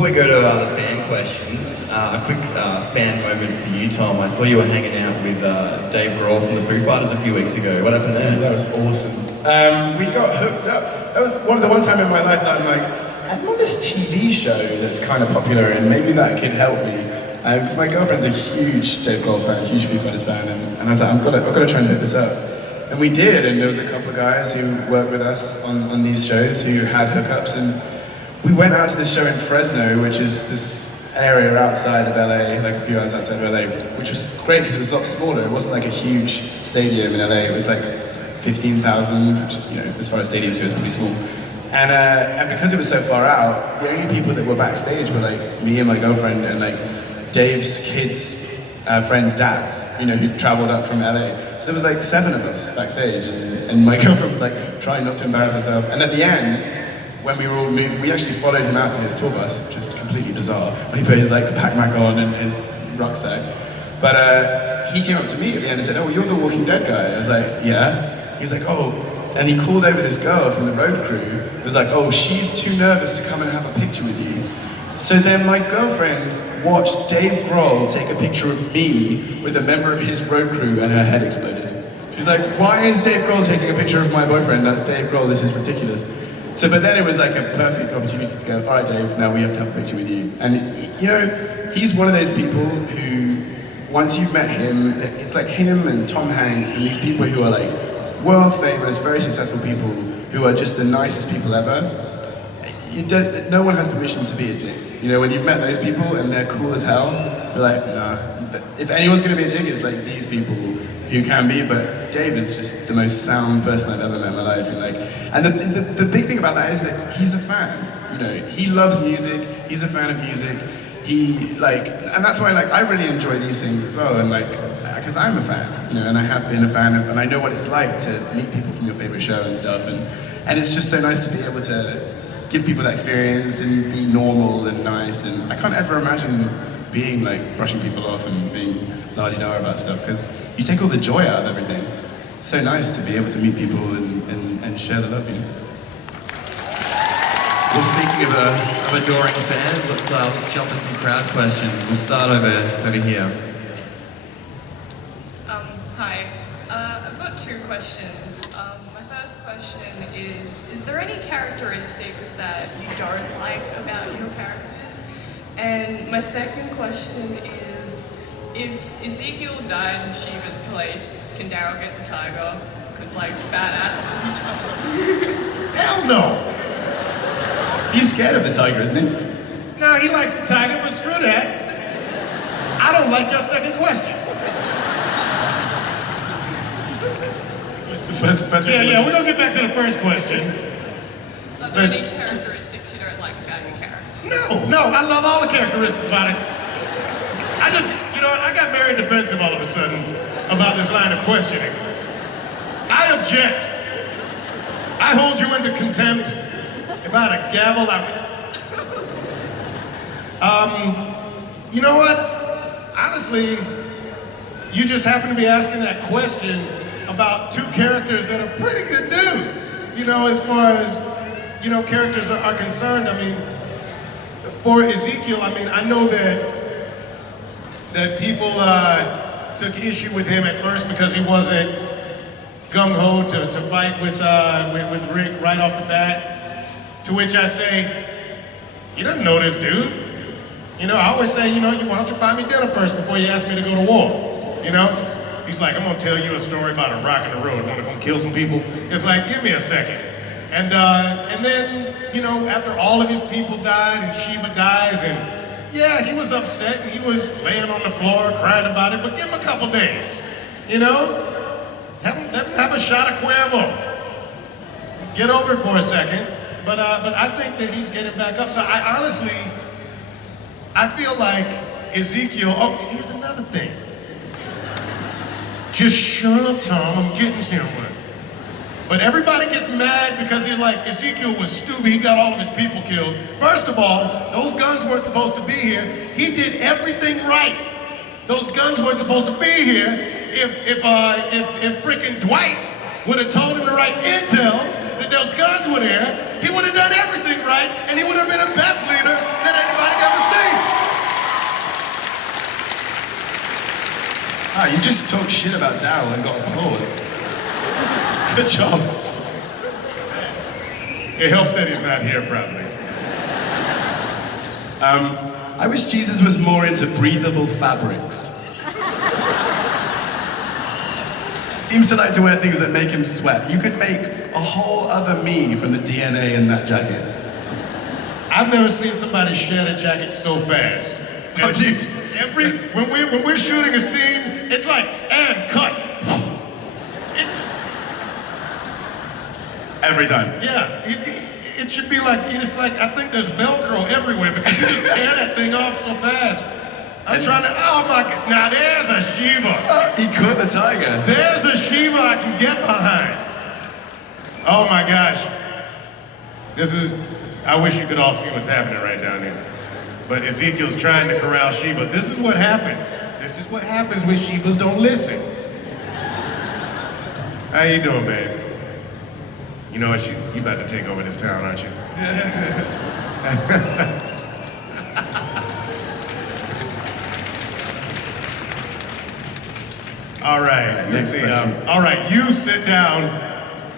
before we go to the fan questions, a quick fan moment for you, Tom. I saw you were hanging out with Dave Grohl from the Foo Fighters a few weeks ago. What happened there? That was awesome. We got hooked up. That was the one time in my life that I'm like, I'm on this TV show that's kind of popular and maybe that could help me. Because my girlfriend's a huge Dave Grohl fan, huge Foo Fighters fan, and I was like, I've got to try and hook this up. And we did, and there was a couple of guys who worked with us on these shows who had hookups, and we went out to this show in Fresno, which is this area outside of LA, like a few hours outside of LA, which was great because it was a lot smaller. It wasn't like a huge stadium in LA, it was like 15,000, which is, you know, as far as stadiums go, it's pretty small. And because it was so far out, the only people that were backstage were like me and my girlfriend and like Dave's kids' friends' dads, you know, who traveled up from LA. So there was like 7 of us backstage, and my girlfriend was like trying not to embarrass herself. And at the end, when we were all moving, we actually followed him out to his tour bus, which is completely bizarre. He put his like pack-mac on and his rucksack. But he came up to me at the end and said, "Oh, you're the Walking Dead guy." I was like, "Yeah." He's like, "Oh," and he called over this girl from the road crew. It was like, "Oh, she's too nervous to come and have a picture with you." So then my girlfriend watched Dave Grohl take a picture of me with a member of his road crew and her head exploded. She's like, "Why is Dave Grohl taking a picture of my boyfriend? That's Dave Grohl, this is ridiculous." So, but then it was like a perfect opportunity to go, "All right, Dave, now we have to have a picture with you." And, you know, he's one of those people who, once you've met him, it's like him and Tom Hanks and these people who are like world famous, very successful people who are just the nicest people ever. No one has permission to be a dick. You know, when you've met those people and they're cool as hell, you're like, nah. If anyone's gonna be a dick, it's like these people who can be, but Dave is just the most sound person I've ever met in my life. And the big thing about that is that he's a fan. You know, he loves music, he's a fan of music. And that's why I really enjoy these things as well, and because I'm a fan, you know, and I have been a fan of, and I know what it's like to meet people from your favorite show and stuff, and it's just so nice to be able to give people that experience and be normal and nice, and I can't ever imagine being like brushing people off and being la-di-da about stuff, because you take all the joy out of everything. It's so nice to be able to meet people and share the love, you know. Well, speaking of adoring fans, let's jump to some crowd questions. We'll start over here. Hi. I've got 2 questions. My first question is there any characteristics that you don't like about your characters? And my second question is, if Ezekiel died in Shiva's place, can Daryl get the tiger? Because, like, badasses. Hell no! He's scared of the tiger, isn't he? No, he likes the tiger, but screw that. I don't like your second question. It's the first question. Yeah, we're gonna get back to the first question. Are there any characteristics you don't like about your character? No, I love all the characteristics about it. I just, you know what, I got very defensive all of a sudden about this line of questioning. I object. I hold you into contempt. If I had a gavel, you know what? Honestly, you just happen to be asking that question about 2 characters that are pretty good dudes. You know, as far as, you know, characters are concerned. I mean, for Ezekiel, I mean, I know that people took issue with him at first because he wasn't gung-ho to fight with Rick right off the bat. To which I say, he doesn't know this dude. You know, I always say, you know, why don't you buy me dinner first before you ask me to go to war? You know? He's like, I'm gonna tell you a story about a rock in the road. Wanna go kill some people? It's like, give me a second. And then, you know, after all of his people died and Shiva dies, and yeah, he was upset and he was laying on the floor crying about it, but give him a couple days. You know? Let him have a shot of Cuervo. Get over it for a second. But I think that he's getting back up. So I honestly feel like Ezekiel, oh, here's another thing. Just shut up, Tom, I'm getting somewhere. But everybody gets mad because he's like, Ezekiel was stupid, he got all of his people killed. First of all, those guns weren't supposed to be here. He did everything right. Those guns weren't supposed to be here. If freaking Dwight would have told him the right intel, that those guns were there, he would have done everything right, and he would have been the best leader that anybody Ah, you just talked shit about Daryl and got applause. Good job. It helps that he's not here, probably. I wish Jesus was more into breathable fabrics. Seems to like to wear things that make him sweat. You could make a whole other me from the DNA in that jacket. I've never seen somebody shed a jacket so fast. Oh, dude. When we're shooting a scene, it's like, and cut. Every time. Yeah, it should be like, it's like, I think there's Velcro everywhere because you just tear that thing off so fast. I'm trying to, oh my God, now there's a Shiva. He caught the tiger. There's a Shiva I can get behind. Oh my gosh. I wish you could all see what's happening right down here. But Ezekiel's trying to corral Shiva. This is what happened. This is what happens when Shivas don't listen. How you doing, babe? You know what, you about to take over this town, aren't you? All right, let's see. All right, you sit down.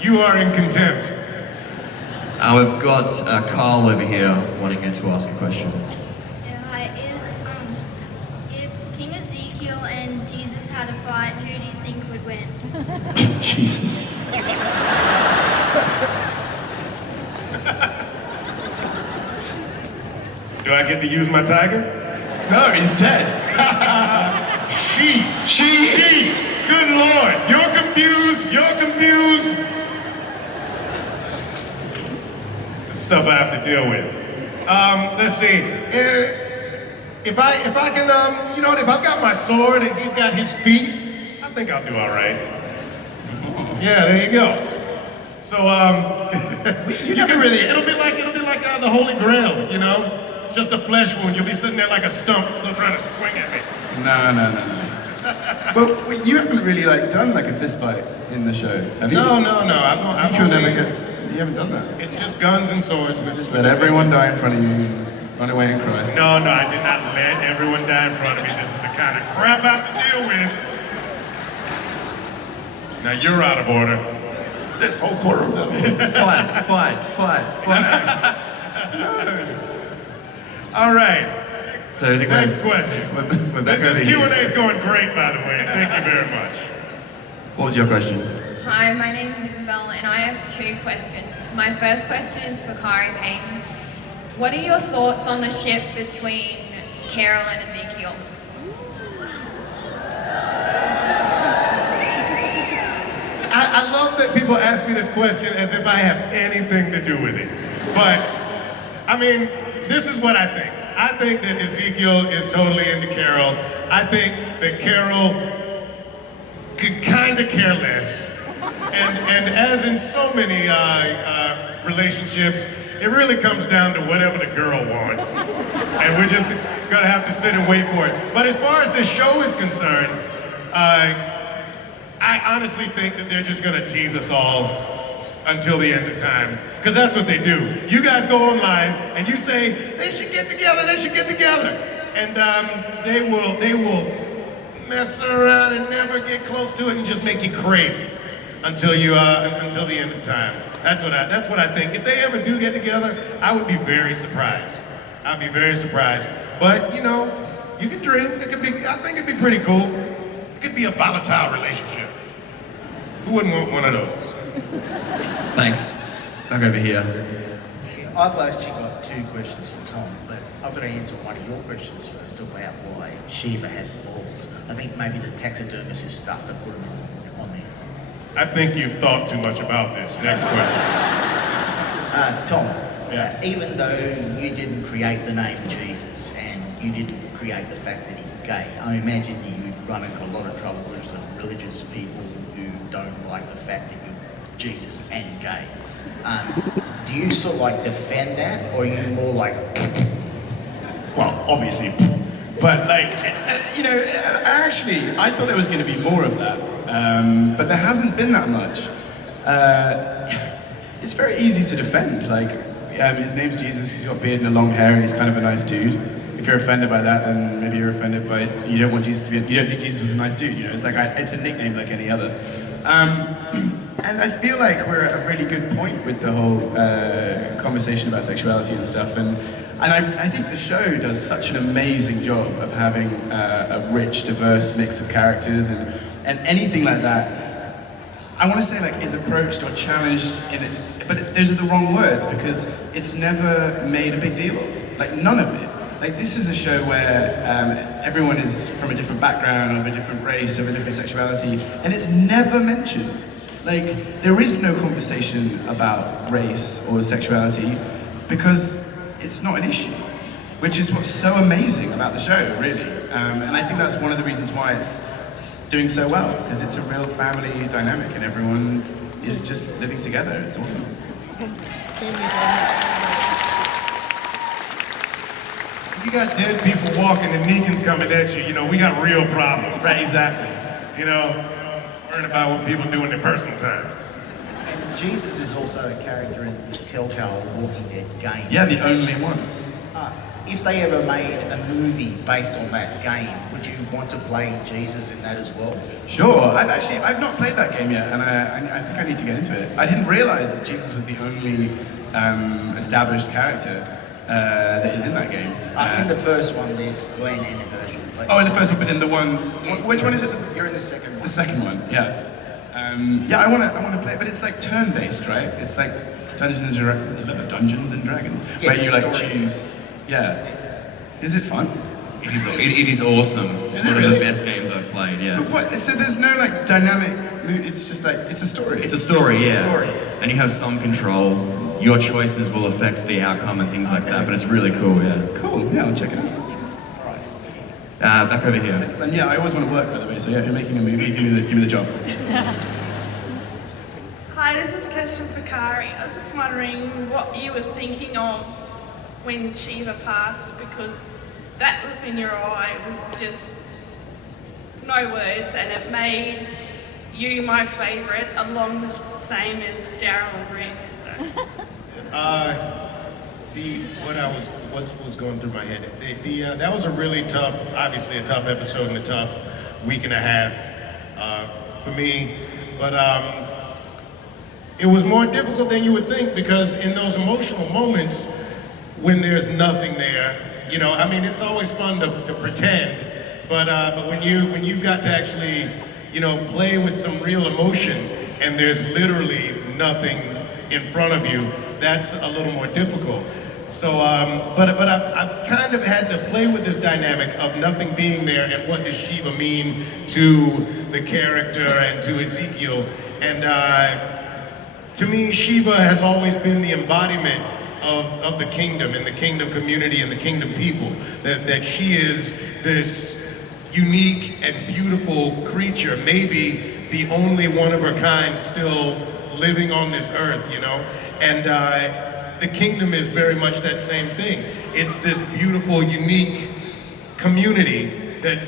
You are in contempt. We've got Carl over here wanting to ask a question. Yeah, hi. If King Ezekiel and Jesus had a fight, who do you think would win? Jesus. Do I get to use my tiger? No, he's dead. She. Good Lord, you're confused. It's the stuff I have to deal with. Let's see. If I can, if I've got my sword and he's got his feet, I think I'll do all right. Yeah, there you go. So, it'll be like the Holy Grail, you know? It's just a flesh wound. You'll be sitting there like a stump, still trying to swing at me. No. Well, you haven't really done a fist fight in the show, have you? No. You haven't done that. It's just guns and swords. Just let everyone die in front of you, run away and cry. No, I did not let everyone die in front of me. This is the kind of crap I have to deal with. Now you're out of order. This whole courtroom's out of order. Fine. All right. So I think Next question. This Q&A is going great, by the way. Thank you very much. What was your question? Hi, my name's Isabel and I have 2 questions. My first question is for Khary Payton. What are your thoughts on the ship between Carol and Ezekiel? I love that people ask me this question as if I have anything to do with it. But, I mean, this is what I think. I think that Ezekiel is totally into Carol. I think that Carol could kind of care less. And as in so many relationships, it really comes down to whatever the girl wants. And we're just gonna have to sit and wait for it. But as far as this show is concerned, I honestly think that they're just gonna tease us all until the end of time. Because that's what they do. You guys go online and you say, they should get together. And they will mess around and never get close to it and just make you crazy until the end of time. That's what I think. If they ever do get together, I would be very surprised. I'd be very surprised. But, you know, you can dream. I think it'd be pretty cool. It could be a volatile relationship. Who wouldn't want one of those? Thanks. Back over here. I've actually got 2 questions for Tom, but I've got to answer one of your questions first about why Shiva has balls. I think maybe the taxidermist has stuffed to put them on there. I think you've thought too much about this. Next question. Tom, Yeah. even though you didn't create the name Jesus and you didn't create the fact that he's gay, I imagine you'd run into a lot of trouble with some religious people who don't like the fact that you're Jesus and gay. Do you sort of defend that, or are you more like... Well, obviously. But actually, I thought there was going to be more of that. But there hasn't been that much. It's very easy to defend. His name's Jesus, he's got beard and long hair, and he's kind of a nice dude. If if you're offended by that, then maybe you're offended by, you don't want Jesus to be, you don't think Jesus was a nice dude, you know? It's like, it's a nickname like any other. And I feel like we're at a really good point with the whole conversation about sexuality and stuff, and I think the show does such an amazing job of having a rich, diverse mix of characters, and anything like that, I want to say like is approached or challenged in it, but those are the wrong words because it's never made a big deal of, like none of it. Like this is a show where everyone is from a different background, of a different race, of a different sexuality, and it's never mentioned. Like there is no conversation about race or sexuality because it's not an issue, which is what's so amazing about the show, really. And I think that's one of the reasons why it's doing so well, because it's a real family dynamic and everyone is just living together. It's awesome. You got dead people walking and Negan's coming at you, you know, we got real problems. Right, exactly. You know, worrying about what people do in their personal time. And Jesus is also a character in the Telltale Walking Dead game. Yeah, the only one. If they ever made a movie based on that game, would you want to play Jesus in that as well? Sure. I've not played that game yet, and I think I need to get into it. I didn't realize that Jesus was the only established character that is in that game. In the first one, there's Glenn and Herschel. Oh, in the first one, but in the one, which one is it? You're in the second one. The second one, yeah. Yeah, I want to play it, but it's like turn-based, right? It's like Dungeons and Dragons, Yeah, where you like story. choose. Yeah. Is it fun? It is awesome. It's Is it one of really? the best games I've played, yeah. But what? So there's no like dynamic. It's just like it's a story. It's a story, yeah. Story. And you have some control. Your choices will affect the outcome and things like that, but it's really cool, yeah. Cool. Yeah, I'll check it out. Back over here. And yeah, I always want to work, by the way. So yeah, if you're making a movie, give me the job. Hi, this is a question for Khary. I was just wondering what you were thinking of when Shiva passed, because that look in your eye was just no words, and it made you my favourite, along the same as Daryl and Rick. So. What was going through my head? That was a really tough, obviously a tough episode and a tough week and a half for me, but it was more difficult than you would think, because in those emotional moments when there's nothing there, you know, I mean, it's always fun to pretend, but when you've got to actually, you know, play with some real emotion and there's literally nothing in front of you, that's a little more difficult. So, but I've kind of had to play with this dynamic of nothing being there and what does Shiva mean to the character and to Ezekiel. And to me, Shiva has always been the embodiment of the kingdom and the kingdom community and the kingdom people. That she is this unique and beautiful creature, maybe the only one of her kind still living on this earth, you know? And the kingdom is very much that same thing. It's this beautiful, unique community that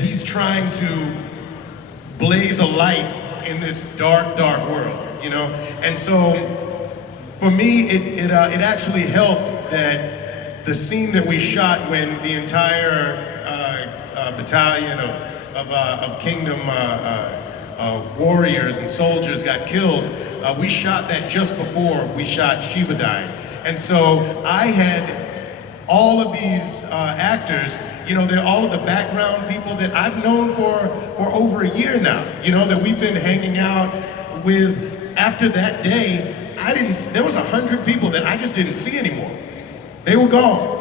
he's trying to blaze a light in this dark, dark world, you know? And so, for me, it actually helped that the scene that we shot when the entire battalion of kingdom warriors and soldiers got killed, we shot that just before we shot Shiva dying. And so I had all of these actors, you know, they're all of the background people that I've known for over a year now, you know, that we've been hanging out with. After that day, there was 100 people that I just didn't see anymore. They were gone.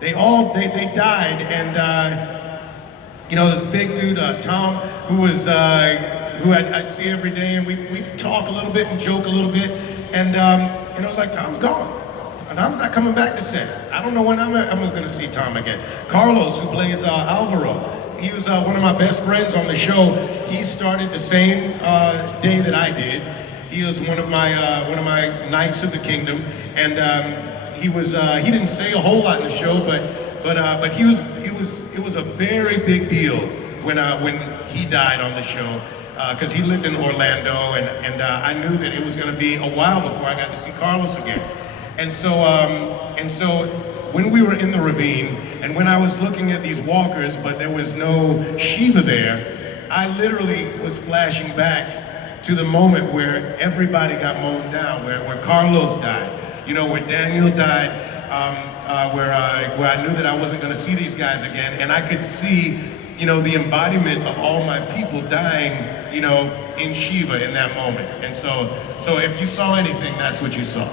They died, and you know, this big dude, Tom, who I'd see every day, and we talk a little bit and joke a little bit, and it was like, Tom's gone. Tom's not coming back to set. I don't know when I'm gonna see Tom again. Carlos, who plays Alvaro, he was one of my best friends on the show. He started the same day that I did. He was one of my Knights of the Kingdom, and he didn't say a whole lot in the show, but it was a very big deal when he died on the show, because he lived in Orlando, and I knew that it was going to be a while before I got to see Carlos again, and so when we were in the ravine, and when I was looking at these walkers, but there was no Shiva there, I literally was flashing back to the moment where everybody got mown down, where Carlos died, you know, where Daniel died, where I knew that I wasn't going to see these guys again, and I could see, you know, the embodiment of all my people dying, you know, in Shiva in that moment. And so if you saw anything, that's what you saw.